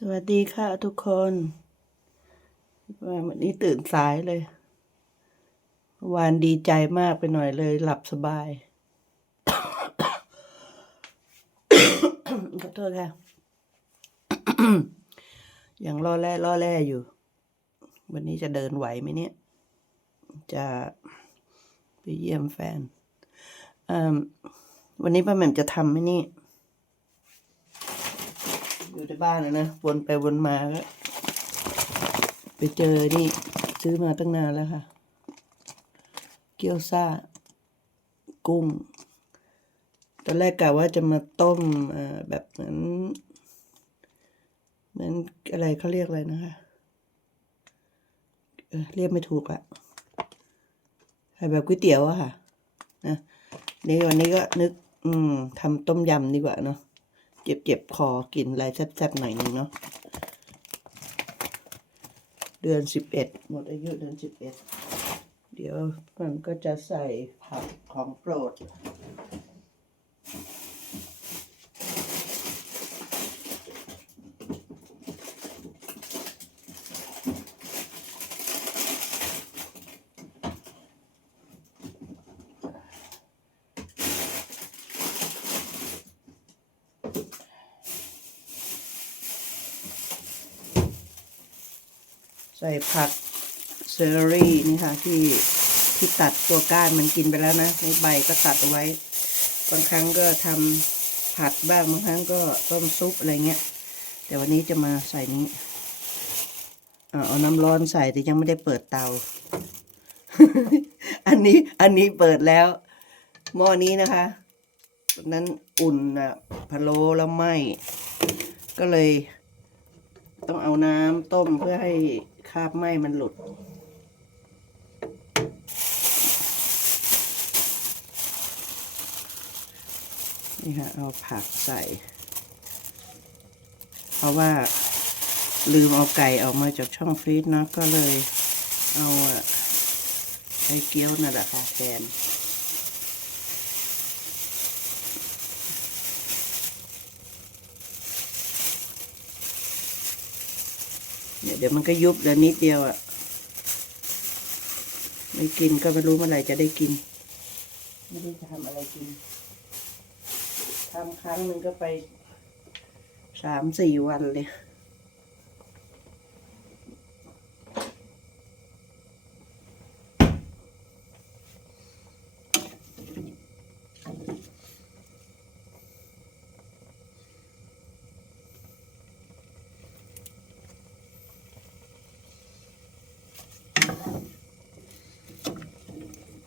สวัสดีค่ะทุกคนวันนี้ตื่นสายเลย วานดีใจมากไปหน่อยเลยหลับสบาย ขอโทษค่ะ ยังล่อแร่ล่อแร่อยู่ วันนี้จะเดินไหวไหมเนี่ย จะไปเยี่ยมแฟนอืมวันนี้ป้าแหม่มจะทำไหมนี่ อยู่ในบ้านนะนะวนไปวนมาก็ไปเจอนี่ซื้อมาตั้งนานแล้วค่ะ เกี๊ยวซ่า กุ้ง ตอนแรกกะว่าจะมาต้มอ่อแบบเหมือนเหมือนอะไรเขาเรียกอะไรนะคะเเรียกไม่ถูกอะใส่แบบก๋วยเตี๋ยวอะค่ะนะนี่วันนี้ก็นึก อืมทำต้มยำดีกว่าเนาะ เจ็บเจ็บคอกินอะไรแซ่บๆหน่อยหนึ่งเนาะเดือนสิบเอ็ดหมดอายุเดือนสิบเอ็ดเดี๋ยวมันก็จะใส่ผักของโปรด ใส่ผักเซอร์รี่นี่ค่ะที่ที่ตัดตัวก้านมันกินไปแล้วนะในใบก็ตัดเอาไว้ บางครั้งก็ทำผัดบ้างบางครั้งก็ต้มซุปอะไรเงี้ย แต่วันนี้จะมาใส่นี้เอาน้ำร้อนใส่แต่ยังไม่ได้เปิดเตา อันนี้อันนี้เปิดแล้ว หม้อนี้นะคะนนั้นอุ่นอะพะโล้แล้วไหมก็เลย ต้องเอาน้ำต้มเพื่อให้ คราบไหม้มันหลุด นี่ค่ะเอาผักใส่ เพราะว่าลืมเอาไก่ออกมาจากช่องฟรีซเนาะก็เลยเอาไอ้เกี๊ยวนั่นแหละค่ะแทน เนี่ยเดี๋ยวมันก็ยุบเดี๋ยวนิดเดียวอะ่ะ ไม่กินก็ไม่รู้เมื่อไหร่จะได้กิน ไม่ได้จะทำอะไรกินทำครั้งหนึ่งก็ไปสามสี่วันเลย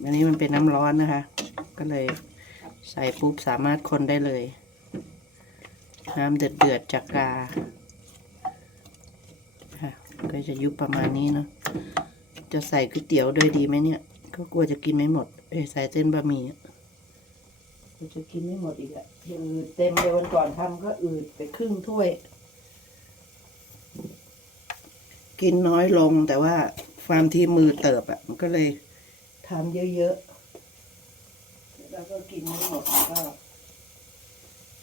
อันนี้มันเป็นน้ำร้อนนะคะ ก็เลยใส่ปุ๊บสามารถคนได้เลย น้ำเดือดเดือดๆจากกาค่ะก็จะยุบประมาณนี้เนาะ จะใส่ก๋วยเตี๋ยวด้วยดีไหมเนี่ย ก็กลัวจะกินไม่หมด เอ้ยใส่เส้นบะหมี่อะก็จะกินไม่หมดอีกอะยังอืดเต็มเลยวันก่อนทำก็อืดไปครึ่งถ้วย กินน้อยลงแต่ว่าความที่มือเติบอะมันก็เลย ทำเยอะๆ แล้วก็กินไม่หมดก็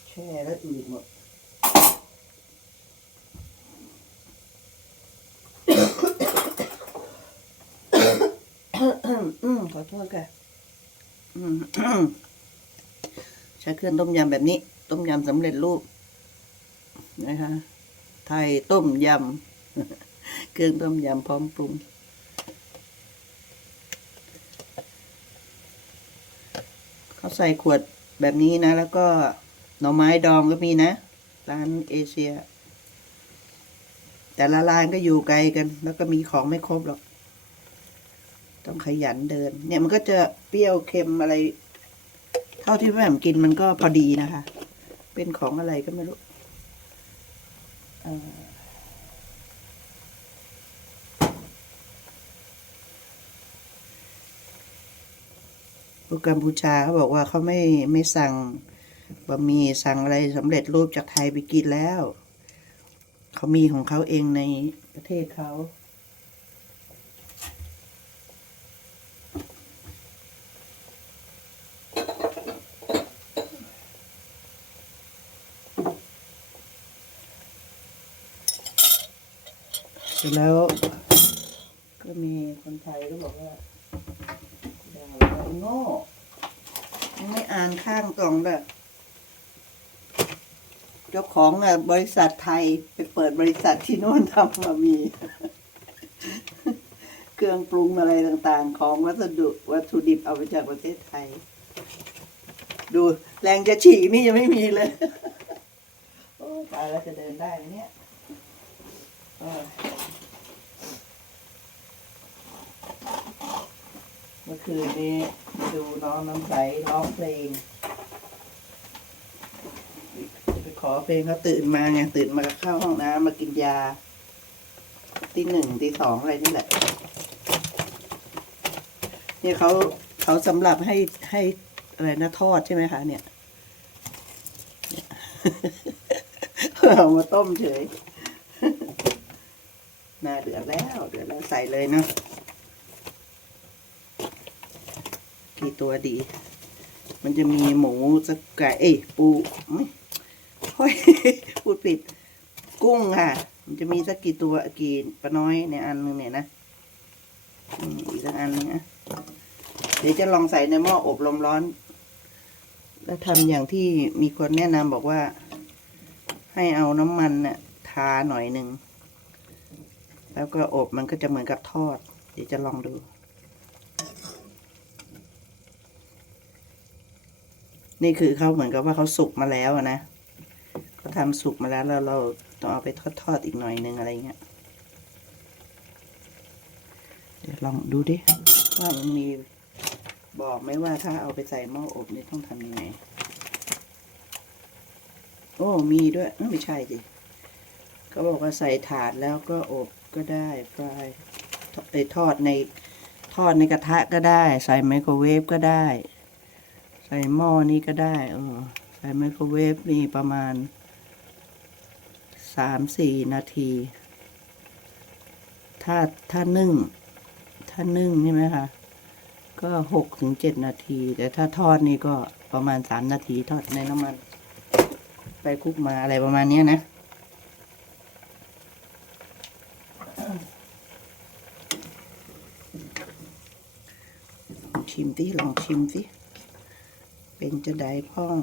แช่แล้วอืดหมดอืมขอโทษค่ะใช้เครื่องต้มยำแบบนี้ ต้มยำสำเร็จรูปนะคะ ไทยต้มยำ เครื่องต้มยำพร้อมปรุง เขาใส่ขวดแบบนี้นะ แล้วก็หน่อไม้ดองก็มีนะ ร้านเอเชีย แต่ละร้านก็อยู่ไกลกัน แล้วก็มีของไม่ครบหรอก ต้องขยันเดิน เนี่ยมันก็จะเปรี้ยวเค็มอะไร เท่าที่แม่ผมกินมันก็พอดีนะคะ เป็นของอะไรก็ไม่รู้ เอ่อ พวกกัมพูชาเขาบอกว่าเขาไม่ไม่สั่งบะหมี่สั่งอะไรสำเร็จรูปจากไทยไปกินแล้ว เขามีของเขาเองในประเทศเขาเสร็จแล้วก็มีคนไทยก็บอกว่า โง่ยังไม่อ่านข้างกล่องเลยเจ้าของอะบริษัทไทยไปเปิดบริษัทที่โน่นทำมามี เครื่องปรุงอะไรต่างๆ ของวัสดุวัตถุดิบเอาไปจากประเทศไทย ดูแรงจะฉีกนี่ยังไม่มีเลย โอ้ตายแล้วจะเดินได้ไหมเนี่ยเออเมื่อคืนนี้ดูน้องน้ำใสร้องเพลงไปขอเพลงเขาตื่นมาไงตื่นมาเข้าห้องน้ำมากินยาตีหนึ่งตีสองอะไรนี่แหละ เนี่ยเขาเขาสำหรับให้ให้อะไรนะทอดใช่ไหมคะเนี่ยเนี่ยเอามาต้มเฉยน่าเดือดแล้ว เดือดแล้วใส่เลยเนาะ กี่ตัวดี มันจะมีหมูสกไก่เอ้ยปูไม่ค่อยพูดผิด กุ้งค่ะ มันจะมีสักกี่ตัวกี่ปลาน้อยในอันหนึงเนี่ยนะอีกสักอันนึงนะเดี๋ยวจะลองใส่ในหม้ออบลมร้อน แล้วทำอย่างที่มีคนแนะนำบอกว่า ให้เอาน้ำมันน่ะทาหน่อยหนึ่งแล้วก็อบมันก็จะเหมือนกับทอด เดี๋ยวจะลองดู นี่คือเขาเหมือนกับว่าเขาสุกมาแล้วนะเขาทำสุกมาแล้วแล้วเราต้องเอาไปทอดทอดอีกหน่อยหนึ่งอะไรเงี้ยเดี๋ยวลองดูดิว่ามันมีบอกไหมว่าถ้าเอาไปใส่หม้ออบนี่ต้องทำยังไง โอ้มีด้วยไม่ใช่สิเขาบอกว่าใส่ถาดแล้วก็อบก็ได้ฟรายไอทอดในทอดในกระทะก็ได้ ใส่ไมโครเวฟก็ได้ ใส่หม้อนี่ก็ได้เออใส่ไมโครเวฟนี่ประมาณสามสี่นาที ถ้าถ้านึ่ง ถ้านึ่งใช่ไหมคะก็หกถึงเจ็ดนาที แต่ถ้าทอดนี่ก็ประมาณสามนาทีทอดในน้ำมัน ไปคลุกมาอะไรประมาณนี้นะชิมสิลองชิมสิ เป็นจะไดพ่อง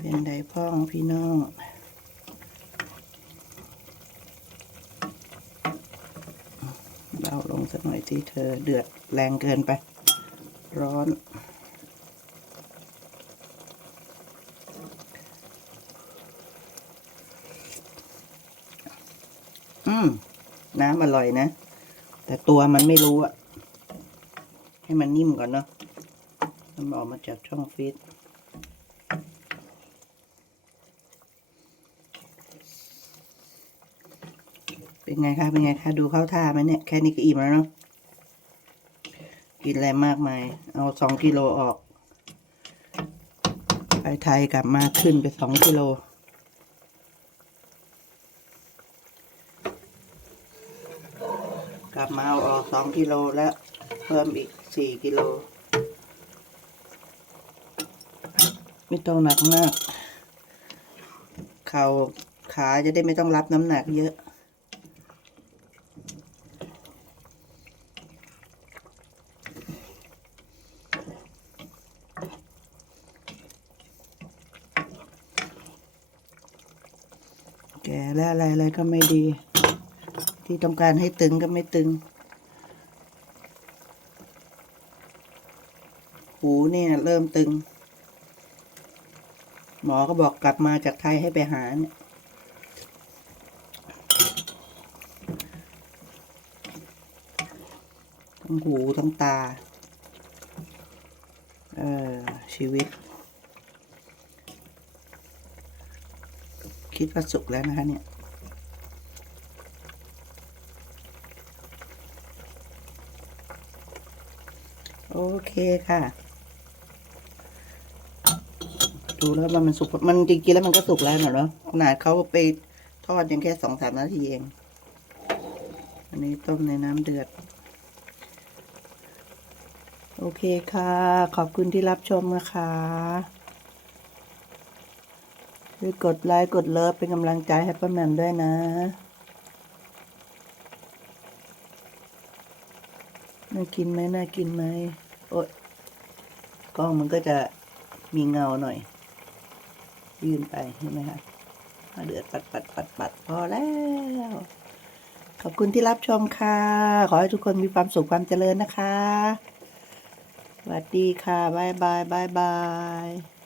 เป็นไดพ่องพี่น้องเบาลงสักหน่อยที่เธอเดือดแรงเกินไป ร้อนอืมน้ำอร่อยนะ แต่ตัวมันไม่รู้อะให้มันนิ่มก่อนเนาะ มันออกมาจากช่องฟรีซเป็นไงคะ เป็นไงคะ ดูเข้าท่าไหมเนี่ย แค่นี้ก็อิ่มแล้วเนาะ กินอะไรมากมาย เอาสองกิโลออก ไปไทยกลับมาขึ้นไปสองกิโลกลับมาเอาออกสองกิโลแล้ว เพิ่มอีกสี่กิโล ไม่ต้องหนักมาก เข่าขาจะได้ไม่ต้องรับน้ำหนักเยอะ แก่แล้วอะไรอะไรก็ไม่ดี ที่ต้องการให้ตึงก็ไม่ตึง หูเนี่ยเริ่มตึง หมอก็บอกกลับมาจากไทยให้ไปหาเนี่ยทั้งหูทั้งตา เออ ชีวิต คิดว่าสุกแล้วนะคะเนี่ยโอเคค่ะ ดูแล้รัว่ามันสุก มันจริงๆแล้วมันก็สุกแล้วเนาะขนาดเขาไปทอดยังแค่สองสามนาทีเอง อันนี้ต้มในน้ำเดือด โอเคค่ะ ขอบคุณที่รับชมนะคะช่วยกดไลค์กดเลิฟเป็นกำลังใจให้ป้าแหม่มด้วยนะน่ากินไหมน่ากินไหมโอ๊ยกล้องมันก็จะมีเงาหน่อย ยื่นไปเห็นไหมคะมาเดือดปัดปัดปัดปัดพอแล้ว ขอบคุณที่รับชมค่ะ ขอให้ทุกคนมีความสุขความเจริญนะคะสวัสดีค่ะบายบายบายบาย